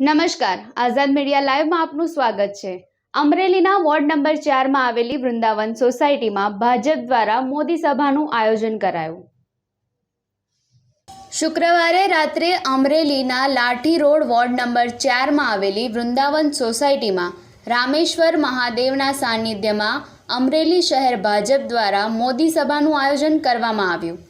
નમસ્કાર. આઝાદ મીડિયા લાઈવમાં આપનું સ્વાગત છે. અમરેલીના વોર્ડ નંબર ચારમાં આવેલી વૃંદાવન સોસાયટીમાં ભાજપ દ્વારા મોદી સભાનું આયોજન કરાયું. શુક્રવારે રાત્રે અમરેલીના લાઠી રોડ વોર્ડ નંબર ચારમાં આવેલી વૃંદાવન સોસાયટીમાં રામેશ્વર મહાદેવના સાનિધ્યમાં અમરેલી શહેર ભાજપ દ્વારા મોદી સભાનું આયોજન કરવામાં આવ્યું.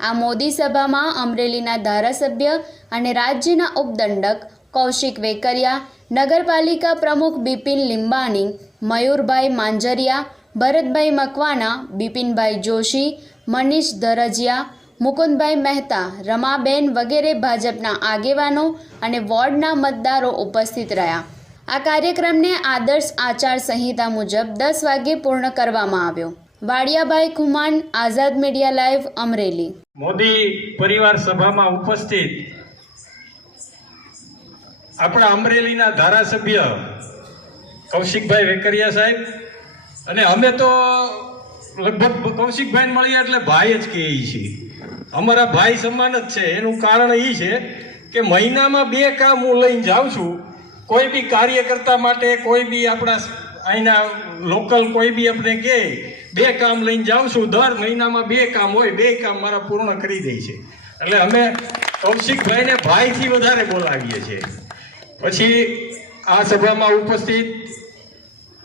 આ મોદી સભામાં અમરેલીના ધારાસભ્ય અને રાજ્યના ઉપદંડક કૌશિક વેકરિયા, નગરપાલિકા પ્રમુખ બિપિન લિંબાણી, મયુરભાઈ માંજરિયા, ભરતભાઈ મકવાણા, બિપિનભાઈ જોશી, મનીષ ધરજિયા મુકુંદભાઈ મહેતા, રમાબેન વગેરે ભાજપના આગેવાનો અને વોર્ડના મતદારો ઉપસ્થિત રહ્યા. આ કાર્યક્રમને આદર્શ આચાર સંહિતા મુજબ દસ વાગ્યે પૂર્ણ કરવામાં આવ્યો. Wadiyabhai Khuman, Azad media live, Amreli. Modi પરિવાર સભામાં ઉપસ્થિત આપણા અમરેલીના ધારાસભ્ય કૌશિકભાઈ વેકરિયા સાહેબ. અને અમે તો લગભગ કૌશિકભાઈને મળીએ એટલે ભાઈ જ કહીએ છીએ અમારા ભાઈ સમાન જ છે. એનું કારણ એ છે કે મહિનામાં બે કામ હું લઈને જાઉં છું. કોઈ બી કાર્યકર્તા માટે, કોઈ બી આપણા અહીંના લોકલ કોઈ બી આપણે કહે, બે કામ લઈને જાઉં છું. દર મહિનામાં બે કામ હોય, બે કામ મારા પૂર્ણ કરી દે છે. એટલે અમે કૌશિકભાઈને ભાઈથી વધારે બોલાવીએ છીએ. પછી આ સભામાં ઉપસ્થિત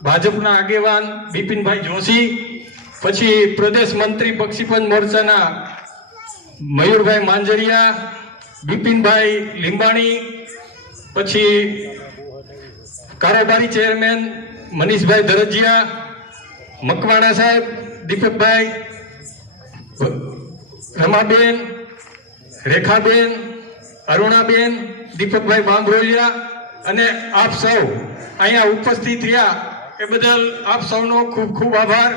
ભાજપના આગેવાન બિપિનભાઈ જોશી, પછી પ્રદેશ મંત્રી બક્ષીપંચ મોરચાના મયુરભાઈ માંજરિયા, બિપિનભાઈ લીંબાણી, પછી કારોબારી ચેરમેન મનીષભાઈ ધરજીયા મકવાણા સાહેબ, દીપકભાઈ, રમાબેન, રેખાબેન અરુણાબેન, દીપકભાઈ બાંભરોલિયા અને આપ સૌ અહીંયા ઉપસ્થિત રહ્યા. એ બદલ આપ સૌનો ખૂબ ખૂબ આભાર.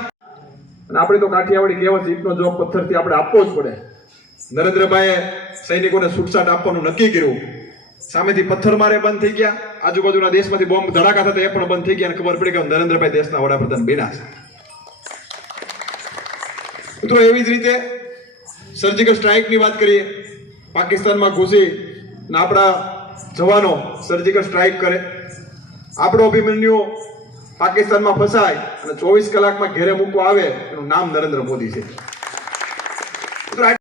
અને આપણે તો કાઠિયાવાડી કહેવત ઈટનો જવાબ પથ્થરથી આપણે આપવો જ પડે. નરેન્દ્રભાઈએ સૈનિકોને છૂટછાટ આપવાનું નક્કી કર્યું. સામેથી પથ્થર મારે બંધ થઈ ગયા. આજુબાજુના દેશમાંથી બોમ્બ ધડાકા થતા એ પણ બંધ થઈ ગયા અને ખબર પડી કે નરેન્દ્રભાઈ દેશના વડાપ્રધાન બન્યા છે. મિત્રો, એવી જ રીતે સર્જિકલ સ્ટ્રાઇકની વાત કરીએ. પાકિસ્તાનમાં ઘૂસી ને આપણા જવાનો સર્જિકલ સ્ટ્રાઇક કરે. આપણો અભિમન્યુ પાકિસ્તાનમાં ફસાય અને ચોવીસ કલાકમાં ઘેરે મૂકવા આવે, એનું નામ નરેન્દ્ર મોદી છે.